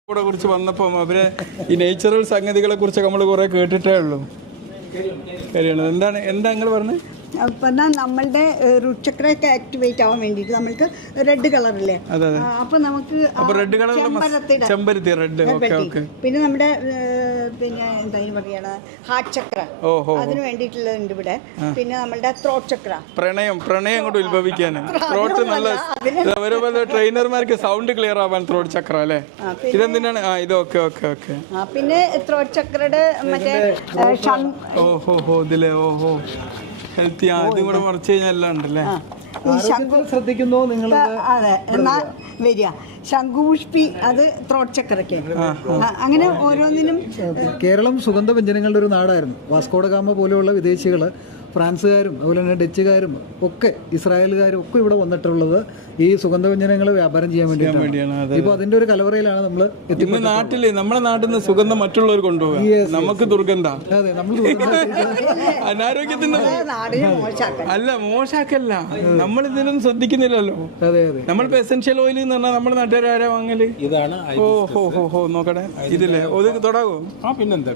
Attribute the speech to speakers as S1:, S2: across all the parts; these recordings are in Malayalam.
S1: കൂടെ കുറിച്ച് വന്നപ്പം അവരെ ഈ നേച്ചുറൽ സംഗതികളെ കുറിച്ച് നമ്മൾ കുറെ കേട്ടിട്ടേ ഉള്ളൂ. എന്താണ് നിങ്ങൾ പറഞ്ഞത്?
S2: പറഞ്ഞാൽ നമ്മളുടെ റൂട്ട് ചക്രയൊക്കെ ആക്ടിവേറ്റ് ആവാൻ വേണ്ടിയിട്ട് നമ്മൾക്ക് റെഡ് കളറില്ലേ, അപ്പൊ നമുക്ക്
S1: റെഡ് കളറിലെ ചെമ്പരത്തി റെഡ്,
S2: പിന്നെ നമ്മുടെ പിന്നെ എന്താ പറയണ ഹാർട്ട് ചക്ര, അതിന് വേണ്ടിയിട്ടുള്ളതുണ്ട് ഇവിടെ. പിന്നെ നമ്മളുടെ ത്രോട്ട് ചക്ര,
S1: പ്രണയം കൊണ്ട് ഉത്ഭവിക്കാൻ ത്രോട്ട് നല്ല ട്രെയിനർമാർക്ക് സൗണ്ട് ക്ലിയർ ആവാൻ ത്രോട്ട് ചക്ര അല്ലേ? ഇതെന്തിനാണ്? ഇത് ഓക്കെ.
S2: പിന്നെ ത്രോട്ട് ചക്രയുടെ മറ്റേ
S1: ഇതിലെ ഹെൽത്തി ഇതും കൂടെ കുറച്ച് കഴിഞ്ഞാൽ എല്ലാം ഉണ്ടല്ലേ.
S3: ശ്രദ്ധിക്കുന്നു നിങ്ങൾ?
S2: അതെ, എന്നാ വരിക ശംഖുപുഷ്പി, അത് ത്രോട്ട് ചക്രയ്ക്ക്. അങ്ങനെ ഓരോന്നിനും.
S3: കേരളം സുഗന്ധവ്യഞ്ജനങ്ങളുടെ ഒരു നാടായിരുന്നു. വാസ്കോഡ ഗാമ പോലെയുള്ള വിദേശികൾ, ഫ്രാൻസുകാരും അതുപോലെ തന്നെ ഡച്ചുകാരും ഒക്കെ ഇസ്രായേലുകാരും ഒക്കെ ഇവിടെ വന്നിട്ടുള്ളത് ഈ സുഗന്ധവ്യഞ്ജനങ്ങൾ വ്യാപാരം ചെയ്യാൻ വേണ്ടിയാണ്. ഇപ്പൊ അതിന്റെ ഒരു കലവറയിലാണ് നമ്മൾ എത്തിക്കുന്നത്.
S1: നാട്ടില് നമ്മുടെ നാട്ടിൽ നിന്ന് സുഗന്ധം മറ്റുള്ളവർ കൊണ്ടുപോകും, നമുക്ക് ദുർഗന്ധ.
S3: അതെ, നമ്മൾ
S1: അനാരോഗ്യത്തിന് അല്ല, മോശാക്കല്ല, നമ്മൾ ഇതിനൊന്നും ശ്രദ്ധിക്കുന്നില്ലല്ലോ. നമ്മളിപ്പോ എസെൻഷ്യൽ ഓയിൽ എന്ന് പറഞ്ഞാൽ നമ്മുടെ നാട്ടുകാരാരാ വാങ്ങല്?
S4: ഇതാണ്.
S1: ഓഹോ നോക്കട്ടെ, ഇതില്ലേ ഇത് തൊടാകോ?
S4: പിന്നെന്താ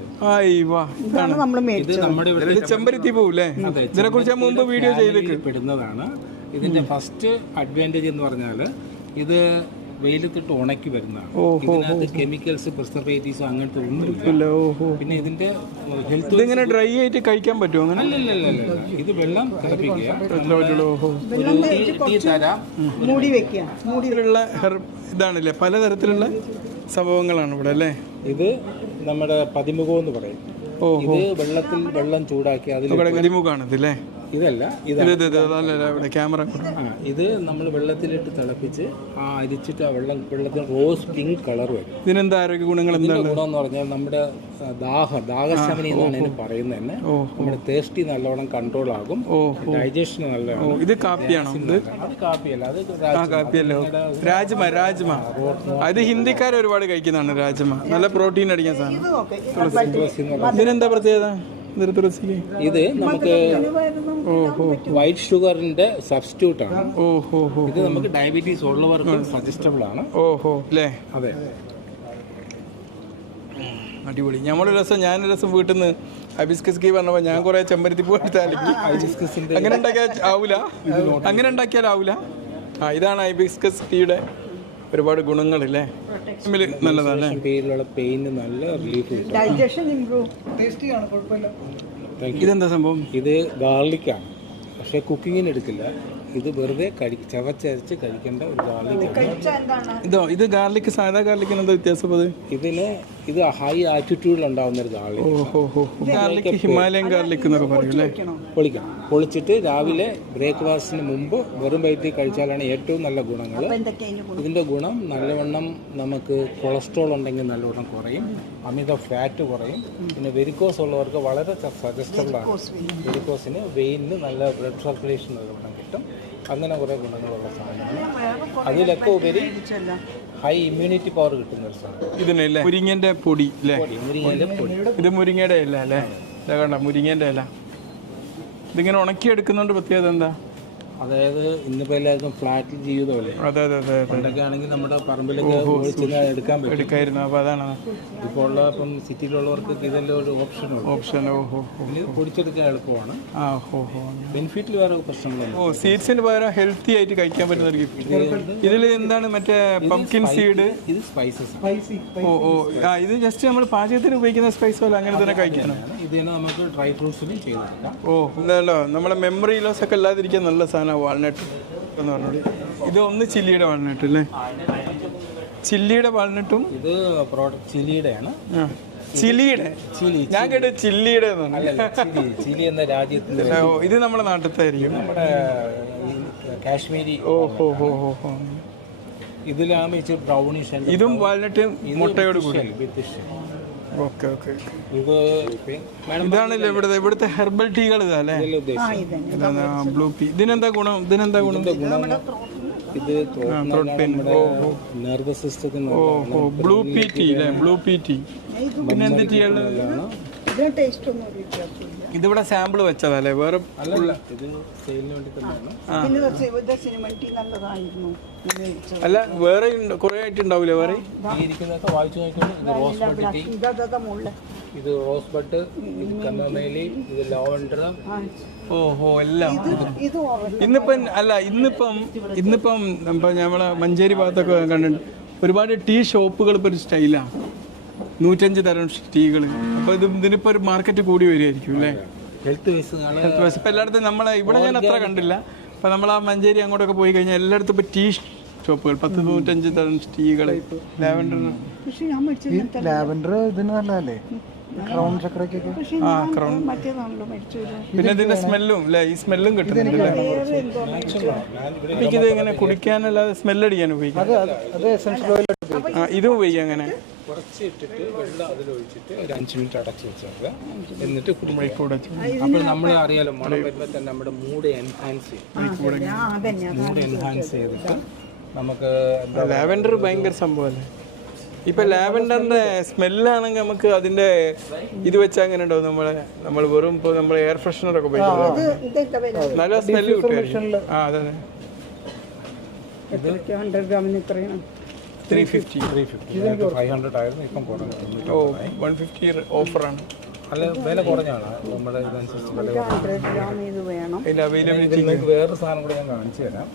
S1: ചെമ്പരത്തി പോവില്ലേ? ഇതിനെ കുറിച്ച് മുമ്പ് വീഡിയോ
S4: പെടുന്നതാണ്. ഇതിന്റെ ഫസ്റ്റ് അഡ്വാൻറ്റേജ് എന്ന് പറഞ്ഞാൽ ഇത് വെയിലത്തിട്ട് ഉണക്കി വരുന്നതാണ്. ഇതിനകത്ത് കെമിക്കൽസ്, പ്രിസർവേറ്റീവ്സ് അങ്ങനത്തെ ഒന്നുമില്ല. പിന്നെ ഇതിന്റെ ഹെൽത്ത്
S1: ഇങ്ങനെ ഡ്രൈ ആയിട്ട് കഴിക്കാൻ പറ്റുമോ? അങ്ങനെ
S4: അല്ലല്ല, ഇത് വെള്ളം തിളപ്പിക്കുക,
S2: മൂടി വെക്കുക.
S1: മൂടിയിലുള്ള ഇതാണല്ലേ, പലതരത്തിലുള്ള സംഭവങ്ങളാണ് ഇവിടെ അല്ലേ.
S4: ഇത് നമ്മുടെ പതിമുഖം എന്ന് പറയും. ഇത് വെള്ളം ചൂടാക്കി
S1: അതിൽ
S4: ഇതല്ല,
S1: ക്യാമറ.
S4: ഇത് നമ്മൾ വെള്ളത്തിലിട്ട് തിളപ്പിച്ച് അരിച്ചിട്ട് ആ വെള്ളത്തിൽ റോസ് പിങ്ക് കളർ വരും.
S1: ഇതിനെന്താ ആരോഗ്യ ഗുണങ്ങൾ?
S4: ഗുണം എന്ന് പറഞ്ഞാൽ നമ്മുടെ ദാഹശമനി എന്നാണ് ഇതിന് പറയുന്നത് തന്നെ. നമ്മുടെ ടേസ്റ്റി നല്ലോണം കൺട്രോൾ ആകും, ഡൈജഷൻ നല്ലതാണ്.
S1: ഇത് കാപ്പിയാണോ?
S4: അത് കാപ്പിയല്ല, അത്
S1: കാപ്പിയല്ലോ. രാജ്മ അത് ഹിന്ദിക്കാർ ഒരുപാട് കഴിക്കുന്നതാണ്. രാജ്മ നല്ല പ്രോട്ടീൻ അടിക്കാൻ സാധനം. ഇതിനെന്താ പ്രത്യേകത?
S4: ഇത് നമുക്ക് വൈറ്റ് ഷുഗറിന്റെ സബ്സ്റ്റിറ്റ്യൂട്ട് ആണ്. ഇത് നമുക്ക് ഡയബറ്റീസ് ഉള്ളവർക്ക് സജസ്റ്റബിൾ ആണ്.
S1: അതെ, അടിപൊളി. ഞാനൊരു ദിവസം വീട്ടിൽ നിന്ന് ഹൈബിസ്കസ് ടീ പറഞ്ഞപ്പോൾ ഞാൻ കുറെ ചെമ്പരത്തി പൂ എടുത്താലേക്ക് അങ്ങനെ ഉണ്ടാക്കിയാൽ ആവൂല. ഇതാണ് ഹൈബിസ്കസ് ടീയുടെ ഒരുപാട് ഗുണങ്ങളില്ലേ. നല്ലതാണ്. ഇതെന്താ സംഭവം?
S4: ഇത് ഗാർലിക്കാണ്, പക്ഷെ കുക്കിങ്ങിന് എടുക്കില്ല. ഇത് വെറുതെ ചവച്ചരച്ച് കഴിക്കേണ്ട ഒരു ഗാർലിക്.
S1: ഇത് ഗാർലിക് സാധാ ഗാർലിക്കിന് എന്താ വ്യത്യാസം?
S4: ഇത് ഹൈ ആറ്റിറ്റ്യൂഡിൽ ഉണ്ടാവുന്ന ഒരു ഗാർലിക്.
S1: ഹിമാലയൻ ഗാർലിക് എന്നൊക്കെ പറയൂല്ലേ.
S4: പൊളിച്ചിട്ട് രാവിലെ ബ്രേക്ക്ഫാസ്റ്റിന് മുമ്പ് വെറും വയറ്റിൽ കഴിച്ചാലാണ് ഏറ്റവും നല്ല ഗുണങ്ങൾ. ഇതിന്റെ ഗുണം നല്ലവണ്ണം നമുക്ക് കൊളസ്ട്രോൾ ഉണ്ടെങ്കിൽ നല്ലവണ്ണം കുറയും, അമിത ഫാറ്റ് കുറയും. പിന്നെ വെരിക്കോസ് ഉള്ളവർക്ക് വളരെ സജസ്റ്റബിൾ ആണ്. വെരിക്കോസിന് വെയിനിന് നല്ല ബ്ലഡ് സർക്കുലേഷൻ നല്ലവണ്ണം കിട്ടും. അങ്ങനെ കുറേ ഗുണങ്ങളുള്ള സാധനമാണ്. അതിലൊക്കെ ഉപരി ഹൈ ഇമ്മ്യൂണിറ്റി പവർ കിട്ടുന്ന ഒരു സാധനം
S1: ഇതിനല്ലേ. മുരിങ്ങന്റെ പൊടി അല്ലേ? ഇത് മുരിങ്ങയുടെ ഇല അല്ലേ? കണ്ട മുരിങ്ങന്റെ ഇല. ഇതിങ്ങനെ ഉണക്കിയെടുക്കുന്നോണ്ട് പ്രത്യേകത എന്താ?
S4: അതായത് ഇന്നിപ്പോ എല്ലാവർക്കും ഫ്ലാറ്റിൽ ജീവിതമല്ലേ. പണ്ടൊക്കെ ആണെങ്കിൽ നമ്മുടെ പറമ്പിലൊക്കെ എടുക്കാൻ
S1: എടുക്കായിരുന്നു. അപ്പൊ അതാണ്
S4: ഇപ്പോൾ ഉള്ള ഇപ്പം സിറ്റിയിലുള്ളവർക്ക് ഇതെല്ലാം ഒരു ഓപ്ഷൻ. പൊടിച്ചെടുക്കാൻ എളുപ്പമാണ്. ബെനിഫിറ്റിൽ വേറെ പ്രശ്നങ്ങളൊന്നും.
S1: സീഡ്സിന് പകരം ഹെൽത്തി ആയിട്ട് കഴിക്കാൻ പറ്റുന്ന ഒരു ഗിഫ്റ്റ്. ഇതിൽ എന്താണ് മറ്റേ പംകിൻ സീഡ്?
S4: ഇത് സ്പൈസസ്.
S1: ഇത് ജസ്റ്റ് നമ്മൾ പാചകത്തിന് ഉപയോഗിക്കുന്ന സ്പൈസ് പോലെ അങ്ങനെ തന്നെ കഴിക്കണം.
S4: ഇത് നമുക്ക് ഡ്രൈ ഫ്രൂട്ട്സിനും ചെയ്തെടുക്കാം.
S1: എന്താണല്ലോ നമ്മുടെ മെമ്മറി ലോസ് ഒക്കെ ഇല്ലാതിരിക്കാൻ നല്ല സാധനം വാൾനട്ട് എന്ന് പറഞ്ഞത്. ഇത് ഒന്ന് ചില്ലിയുടെ വാൾനട്ട് അല്ലേ? ചില്ലിയുടെ വാൾനട്ടും.
S4: ഇത് ചില്ലിയുടെ ആണ്.
S1: ഞാൻ കേട്ട ചില്ലിയുടെ
S4: ചിലി എന്ന രാജ്യത്തിന്റെ.
S1: ഇത് നമ്മുടെ നാട്ടിലായിരിക്കും,
S4: നമ്മുടെ കാശ്മീരി. ഇതിലാകുമ്പോൾ ഇച്ചിരി ബ്രൗണിഷ്.
S1: ഇതും വാൾനട്ട് മുട്ടയോട് കൂടി. ഇതാണല്ലോ ഇവിടുത്തെ ഹെർബൽ ടീകൾ ഇതല്ലേ? Blue pea. ഇതിനെന്താ ഗുണം?
S4: ഇത് നെർവസ് സിസ്റ്റത്തിന്
S1: ബ്ലൂ പീ ടീ അല്ലേ? Blue pea tea. പിന്നെ എന്ത് ടീ?
S2: ഇതിന് ടേസ്റ്റ് ഒന്നും ഒരു വ്യത്യാസമില്ല.
S1: ഇതിവിടെ സാമ്പിൾ വെച്ചതല്ലേ, വേറെ
S4: അല്ലല്ല, ഇത് സെയിലിന് വേണ്ടി തന്നെയാണ്.
S2: പിന്നെ സിനിമറ്റി നല്ലതായിരുന്നു ഇത് മേടിച്ചത്.
S1: അല്ല വേറെ കുറെ ആയിട്ടുണ്ടാവില്ലേ വേറെ?
S4: ഈ ഇരിക്കുന്നതൊക്കെ വായിച്ചു നോക്കിയാൽ ഇത് റോസ് ബഡ് ടീ,
S2: ഇതാ മുള്ള.
S4: ഇത് റോസ് ബഡ്, ഇത് കമോമൈലി, ഇത് ലാവൻഡർ.
S1: ഓഹോ എല്ലാം.
S2: ഇത് ഓറഞ്ച്.
S1: ഇന്നിപ്പം ഇപ്പം നമ്മളെ മഞ്ചേരി ഭാഗത്തൊക്കെ കണ്ടിട്ടുണ്ട് ഒരുപാട് ടീ ഷോപ്പുകൾ ഇപ്പോൾ ഒരു സ്റ്റൈലാണ്, 105 തരം ടീകൾ. അപ്പോൾ ഇതിനിപ്പോൾ ഒരു മാർക്കറ്റ് കൂടി വരികയായിരിക്കും അല്ലേ?
S4: ഹെൽത്ത് വൈസ്
S1: ഇപ്പം എല്ലായിടത്തും നമ്മളെ ഇവിടെ ഞാൻ അത്ര കണ്ടില്ല. അപ്പം നമ്മൾ ആ മഞ്ചേരി അങ്ങോട്ടൊക്കെ പോയി കഴിഞ്ഞാൽ എല്ലായിടത്തും ഇപ്പോൾ ടീ ഷോപ്പുകൾ 105 തരം ടീകൾ. ലാവൻഡർ
S2: പക്ഷെ ഞാൻ മേടിച്ചത്
S3: ലാവൻഡർ ഇതിന് നല്ലതല്ലേ, ക്രൗൺ ചക്രക്കൊക്കെ.
S2: പക്ഷെ ഞാൻ മറ്റേതാണല്ലോ മേടിച്ചത്.
S1: പിന്നെ ഇതിന്റെ സ്മെല്ലും അല്ലേ, ഈ സ്മെല്ലും കിട്ടുന്നുണ്ടല്ലേ?
S2: വേറെ എന്തോ
S1: എനിക്കിത് ഇങ്ങനെ കുടിക്കാനല്ലാതെ സ്മെല്ലടിക്കാൻ ഉപയോഗിക്കാം.
S3: അത് എസൻഷ്യൽ ഓയിൽ.
S1: ഇതും ഉപയോഗിക്കാം അങ്ങനെ.
S4: കുറച്ച് ഇട്ടിട്ട് വെള്ളം അതിലൊഴിച്ചിട്ട് ഒരു 5 മിനിറ്റ് അടച്ച് വെച്ചേക്കുക, എന്നിട്ട്
S1: കൂടെ
S4: അപ്പോൾ നമ്മൾ അറിയാലോ മണം വരുമ്പോൾ തന്നെ നമ്മുടെ മൂഡ് എൻഹാൻസ് ചെയ്യും. മൂഡ് എൻഹാൻസ് ചെയ്തിട്ട് നമുക്ക്
S1: ലാവൻഡർ ഭയങ്കര സംഭവമല്ലേ. ഇപ്പൊ ലാവൻഡറിന്റെ സ്മെല്ലാണെങ്കിൽ നമുക്ക് അതിന്റെ ഇത് വെച്ചാൽ അങ്ങനെ ഉണ്ടാവും. നമ്മൾ വെറും ഇപ്പോൾ നമ്മൾ എയർ ഫ്രഷ്നർ ഒക്കെ ഉപയോഗിക്കുന്നത് നല്ല സ്മെല്ല് കിട്ടും. ആ അതെ
S2: 100 ഗ്രാമിന് ഇത്രയാണ്
S1: 350.
S4: 500 ആയിരുന്നു, ഇപ്പം കുറഞ്ഞു.
S1: ഓ 150 ഓഫറാണ്.
S4: അല്ല വില കുറഞ്ഞാണ് നമ്മുടെ ഇതനുസരിച്ച് വില.
S2: 100 ഗ്രാം ഇത് വേണം.
S1: അതിന്റെ അവൈലബിലിറ്റി.
S4: നിങ്ങൾക്ക് വേറൊരു സാധനം കൂടി ഞാൻ കാണിച്ചു തരാം.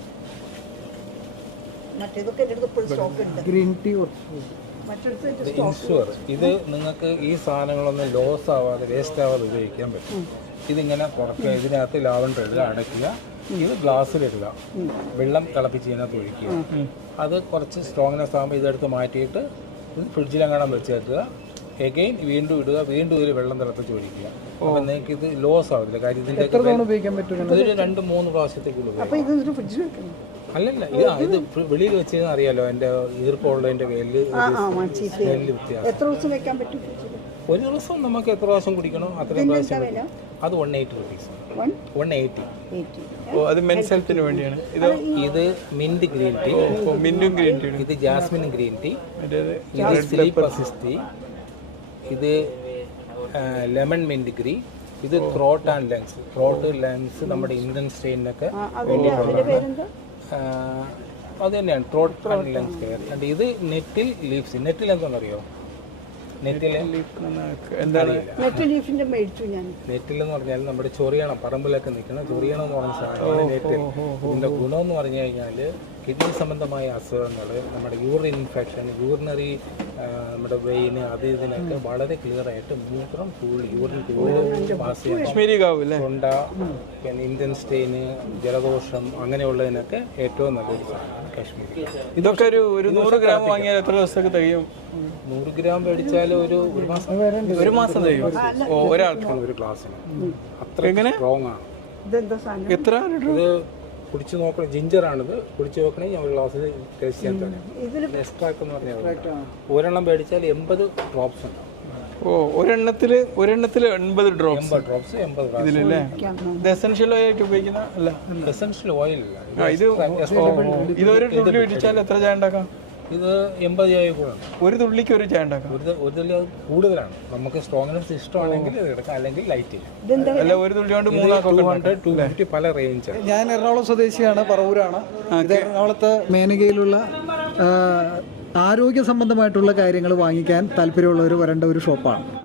S2: മറ്റേതൊക്കെ എൻ്റെ അടുത്ത് ഫുൾ സ്റ്റോക്ക് ഉണ്ട്.
S3: ഗ്രീൻ ടീ
S2: മറ്റടുത്ത്
S4: ഇൻഷുർ ഇത് നിങ്ങൾക്ക് ഈ സാധനങ്ങളൊന്നും ലോസ് ആവാതെ വേസ്റ്റ് ആവാതെ ഉപയോഗിക്കാൻ പറ്റും. ഇതിങ്ങനെ കുറയ്ക്കുക, ഇതിനകത്ത് ലാവൻഡർ ഇടുക, അടയ്ക്കുക, ഇത് ഗ്ലാസ്സിലിടുക, വെള്ളം തിളപ്പിച്ച് ഇതിനകത്ത് ഒഴിക്കുക. അത് കുറച്ച് സ്ട്രോങ്നെസ് ആകുമ്പോൾ ഇതെടുത്ത് മാറ്റിയിട്ട് ഇത് ഫ്രിഡ്ജിലെങ്ങാനും വെച്ചേക്കുക, എഗെയിൻ വീണ്ടും ഇടുക, വീണ്ടും ഇതിൽ വെള്ളം തിളപ്പിച്ച് ഒഴിക്കുക. അപ്പോൾ നിങ്ങൾക്ക് ഇത് ലോസ് ആവില്ല. കാര്യം ഇതിൻ്റെ
S3: ഉപയോഗിക്കാൻ പറ്റും.
S4: ഇതൊരു 2-3 പ്രാവശ്യത്തേക്കുള്ള
S2: അപ്പോൾ ഇത് ഫ്രിഡ്ജിൽ വെക്കണം.
S4: അല്ലല്ല, ഇത് വെളിയിൽ വെച്ച് അറിയാലോ, എൻ്റെ ഈർപ്പമുള്ളതിൻ്റെ വേലിൽ വ്യത്യാസം.
S2: എത്ര ദിവസം വെക്കാൻ പറ്റും ഫ്രിഡ്ജിൽ?
S4: ഒരു ദിവസം നമുക്ക് എത്ര പ്രാവശ്യം കുടിക്കണോ അത്രയും പ്രാവശ്യം. അത് 180 rupees. 180.
S1: അത് മെൻസ് ഹെൽത്തിന് വേണ്ടിയാണ്.
S4: ഇത് മിന്റ് ഗ്രീൻ ടീ,
S1: മിന്റും ഗ്രീൻ ടീ.
S4: ഇത് ജാസ്മിൻ ഗ്രീൻ ടീ, ഇത് സ്ലീപ്പ് അസിസ്റ്റ് ടീ, ഇത് ലെമൺ മിന്റ് ഗ്രീൻ, ഇത് throat and lungs. Throat lungs നമ്മുടെ ഇന്ത്യൻ സ്ട്രെയിനൊക്കെ അത് തന്നെയാണ് throat and lungs care. And ഇത് നെറ്റിൽ ലീവ്സ്. നെറ്റിൽ എന്താണെന്നറിയോ?
S1: എന്താണ്
S2: നെറ്റ് ലീഫിന്റെ മേടിച്ചു ഞാൻ.
S4: നെറ്റിൽ എന്ന് പറഞ്ഞാൽ നമ്മുടെ ചൊറിയണം, പറമ്പിലൊക്കെ നിൽക്കുന്ന ചൊറിയണം എന്ന് പറഞ്ഞ സാധനമാണ് നെറ്റിൽ. ഇതിൻ്റെ ഗുണം എന്ന് പറഞ്ഞു കഴിഞ്ഞാൽ കിഡ്നി സംബന്ധമായ അസുഖങ്ങൾ, നമ്മുടെ യൂറിൻ ഇൻഫെക്ഷൻ, യൂറിനറി നമ്മുടെ വെയിന്, അത് ഇതിനൊക്കെ വളരെ ക്ലിയർ ആയിട്ട് മൂത്രം യൂറിൻ പാസ് ചെയ്യാൻ, തൊണ്ട, പിന്നെ ഇന്ത്യൻ സ്റ്റെയിന്, ജലദോഷം അങ്ങനെയുള്ളതിനൊക്കെ ഏറ്റവും നല്ലൊരു സാധനമാണ് കാശ്മീരി.
S1: ഇതൊക്കെ ഒരു 100 ഗ്രാം വാങ്ങിയാൽ എത്ര ദിവസത്തേക്ക് തികയും?
S4: 100 ഗ്രാം മേടിച്ചാൽ ഒരു മാസം
S1: തികയും ഒരാൾക്ക്
S4: ഒരു ഗ്ലാസ്സിന്. അത്ര സ്ട്രോങ് ആണ്.
S2: ഇതെന്താ സാധനം?
S1: എത്ര
S4: ഇത് കുടിച്ച് നോക്കണം. ജിഞ്ചറാണിത്. കുടിച്ച് നോക്കണേ ഞാൻ ഒരു ഗ്ലാസ്സിൽ ടേസ്റ്റ് ചെയ്യാൻ തരാം. എക്സ്ട്രാക്ട് എന്ന് പറഞ്ഞാൽ ഒരെണ്ണം മേടിച്ചാൽ 80 ഡ്രോപ്സ് ഉണ്ടാവും.
S1: ഒരെണ്ണത്തില് 80 ഡ്രോപ്സ്.
S4: 80
S1: ഇതിലല്ലേ? ഇത് എസൻഷ്യൽ ഓയിൽ ആയിട്ട് ഉപയോഗിക്കുന്ന അല്ല,
S4: എസൻഷ്യൽ ഓയിൽ അല്ല.
S1: ഇതൊരു തുള്ളി ഇടിച്ചാൽ എത്ര ചായ ഉണ്ടാക്കാം?
S4: ഇത് 80 ചായ കൂടാണ്.
S1: ഒരു തുള്ളിക്ക് ഒരു ചായ ഉണ്ടാക്കാം.
S4: ഒരു തുള്ളി അത് കൂടുതലാണ്. നമുക്ക് സ്ട്രോങ്നെസ് ഇഷ്ടമാണെങ്കിൽ ഇത് എടുക്കാം, അല്ലെങ്കിൽ ലൈറ്റ് ചെയ്യാം.
S1: അല്ല ഒരു തുള്ളി കൊണ്ട്
S4: 200, 250 പല റേഞ്ചാണ്.
S3: ഞാൻ എറണാകുളം സ്വദേശിയാണ്, പറവൂരാണ്. ഇത് എറണാകുളത്ത് മേനകയിലുള്ള ആരോഗ്യ സംബന്ധമായിട്ടുള്ള കാര്യങ്ങൾ വാങ്ങിക്കാൻ താല്പര്യമുള്ളവർ വരേണ്ട ഒരു ഷോപ്പാണ്.